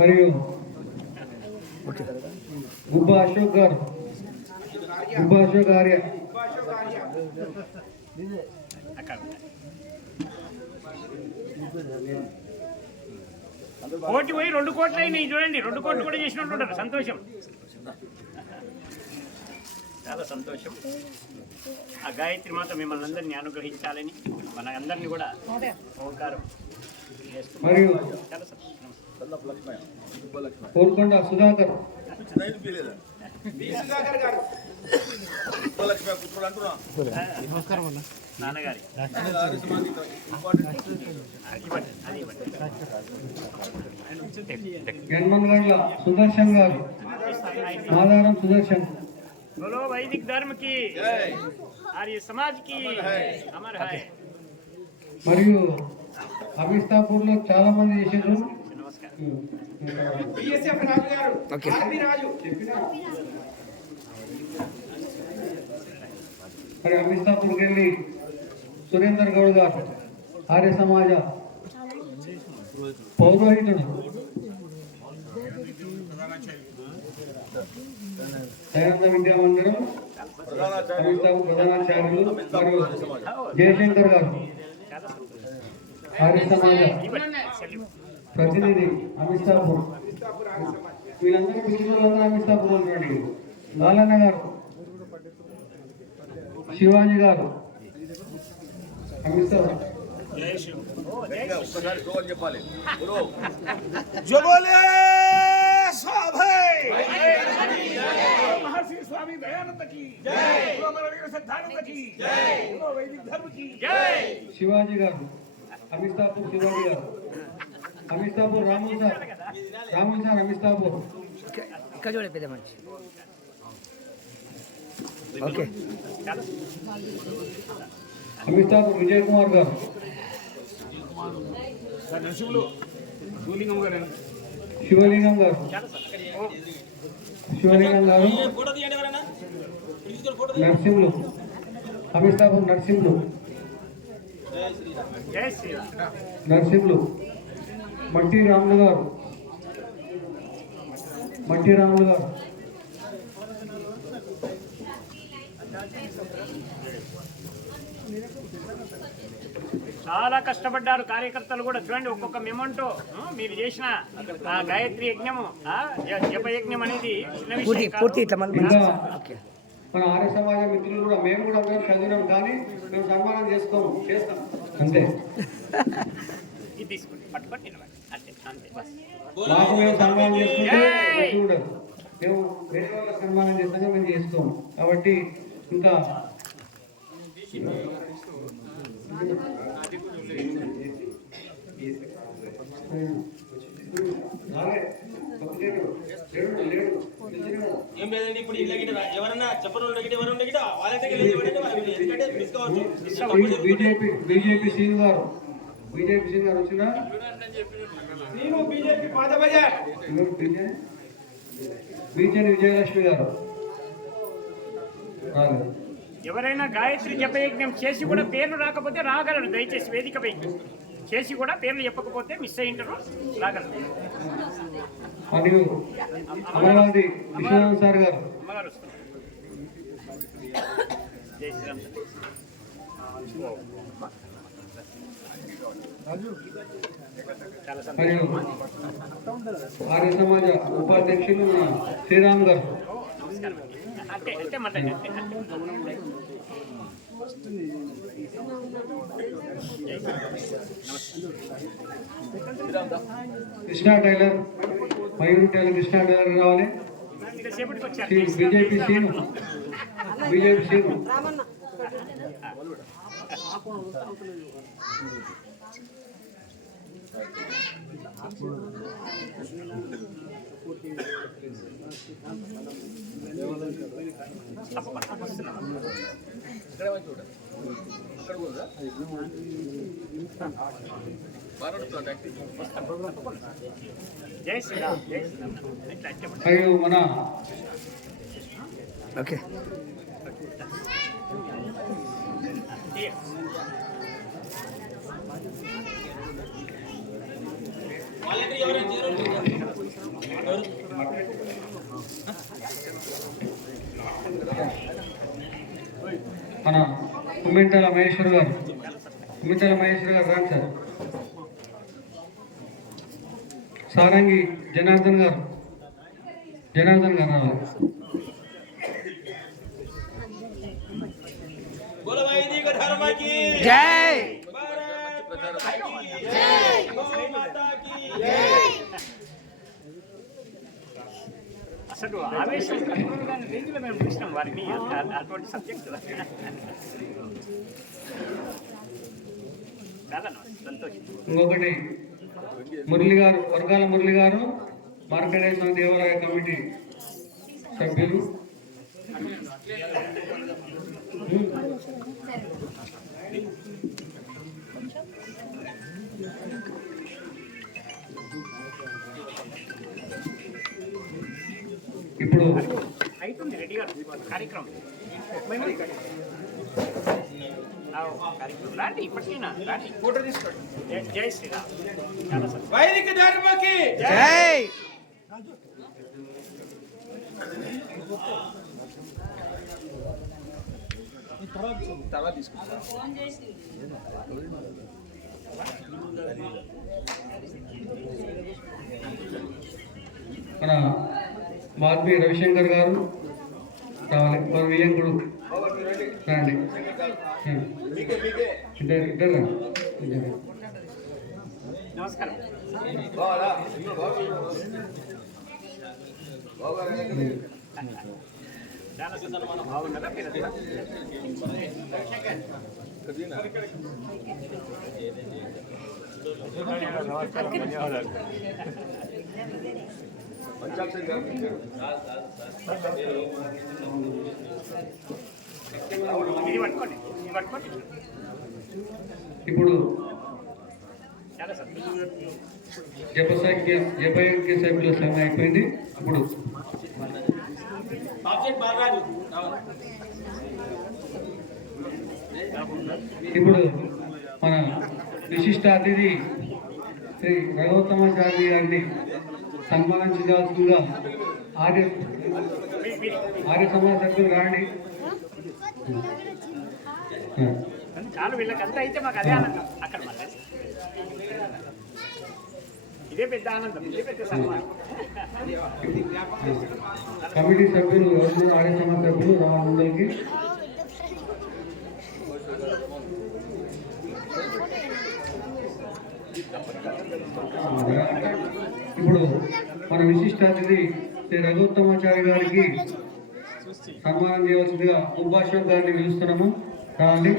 మరియు గుబ్బా అశోక్ గారు, గుబ్బా అశోక్ ఆర్య, కోటి పోయి 2 కోట్లు అయినాయి చూడండి. 2 కోట్లు కూడా చేసినట్టు సంతోషం, చాలా సంతోషం. ఆ గాయత్రి మాత మిమ్మల్ని అందరినీ అనుగ్రహించాలని మన అందరినీ కూడా ఓంకారం మరియు కోల్కొండ సుధాకర్, నాన్నగారి యన్మన్గండ్ల సుదర్శన్ గారు, మాదారం సుదర్శన్. बोलो वैदिक धर्म की, आर्य समाज की अमर है. మరియు అభిస్తాపూర్ లో చాలా మంది చేశారు. మరి అభిస్తాపూర్కి వెళ్ళి సురేందర్ గౌడ్ గారు, ఆర్య సమాజ పౌరోహితుడు, దయానంద విద్యా మందిరం అభిస్తాపూర్ ప్రధానాచార్యులు మరియు జయశంకర్ గారు, ఆర్య సమాజ ప్రతినిధి అమిస్తాపూర్. వీళ్ళందరూ పిల్లలందరూ అమిస్తాపూర్ ఉండండి. లాలన్న గారు, శివాజీ గారు అమిస్తాపూర్. महर्षि स्वामी दयानंद की जय, सिद्धानंद की जय, वैदिक धर्म की जय. शिवाजी गारू, अमितापूर शिवाजी गारू, अमितापूर रामू सर अमितापूर ఇక్కడ చూడే పెద్ద మనిషి. ఓకే అమితాపూర్ విజయ్ కుమార్ గారు, శివలింగం గారు, నర్సింహులు అమితాపూర్ నర్సింహులు మట్టి రాములు గారు, చాలా కష్టపడ్డారు కార్యకర్తలు కూడా. చూడండి ఒక్కొక్క మెమంటో మీరు చేసిన ఆ గాయత్రి యజ్ఞము, జప యజ్ఞం అనేది మన ఆర్య సమాజ మిత్రులు కూడా మేము కూడా అందరం చదివినాం, కానీ మేము సన్మానం చేస్తాం అంతే. మాకు మేము సన్మానం చేసుకుంటే ఉండదు, మేము వేరే వాళ్ళ సన్మానం చేస్తాం, మేము చేసుకోం. కాబట్టి ఇంకా ఏం లేదండి. ఇప్పుడు ఇళ్ళ గిట్ట ఎవరన్నా చెప్పని ఎవరు గిట్ట వాళ్ళ బీజేపీ సింగ్ గారు వచ్చిన బీజేపీ విజయలక్ష్మి గారు. ఎవరైనా గాయత్రి జపయజ్ఞం చేసి కూడా పేర్లు రాకపోతే రాగలరు. దయచేసి వేదికపై చేసి కూడా పేర్లు చెప్పకపోతే మిస్ అయ్యింటారు, రాగలరు. మరియు అమరావతి విశ్వనాథ్ సార్ గారు, అమ్మగారు జై శ్రీరామ్. మరియు ఆర్య సమాజ ఉపాధ్యక్షులు శ్రీరామ్ గారు. అంటే అంటే మాట్లాడి Krishna tailor, Mayur tailor, Krishna tailor రావాలి. బీజేపీ సీను మరియు మన ఓకే వాళ్ళకి ఎవరైనా మన కుమ్మెంటల మహేశ్వర్ గారు రాండి సార్. సారంగి జనార్దన్ గారు రావాలి. बोलो वैदिक धर्म की जय। भारत माता की जय। गौ माता की जय। అసలు ఆవేశం కంట్రోల్ కాని రేంజ్లో మేము చూసినాం వారిని అటువంటి సబ్జెక్ట్ చాలా సంతోషం. ఇంకొకటి వర్గాల మురళి గారు మార్కండేశ్వర దేవాలయ కమిటీ సభ్యులు. ఇప్పుడు అవుతుంది రెడీగా కార్యక్రమం రాండి, ఇప్పటికైనా రాండి, ఫోటో తీసుకోండి. జై శ్రీరామ్. చాలా సంతోషం. वैदिक धर्म की जय। మన మాధవి రవిశంకర్ గారు రావాలి. మన వియ్యంకుడు రండి. ఇద్దరు నమస్కారం. చాలా సందర్భంలో బాగున్నారా మీరు? ధన్యవాదాలు. ఇది పట్టుకోండి. ఇప్పుడు చాలా సంతోషం. జపయజ్ఞ సభ్యుల సమయం అయిపోయింది. ఇప్పుడు మన విశిష్ట అతిథి శ్రీ రఘోత్తమాచార్య గారిని సన్మానించాల్సిందిగా ఆర్య సమాజ సభ్యులు రాండి. చాలు వీళ్ళకంతా అయితే మాకు అదే ఆనందం. అక్కడ మళ్ళీ ఇదే పెద్ద ఆనందం, ఇదే పెద్ద సన్మానం. కమిటీ సభ్యులు ఎవరు ఆర్య సమాజ సభ్యులు రావాలందరికీ ఇప్పుడు మన విశిష్ట అతిథి శ్రీ రఘోత్తమాచార్య గారికి సన్మానం చేయవలసిందిగా ముబ్బాషర్ గారిని పిలుస్తున్నాము. రావండి.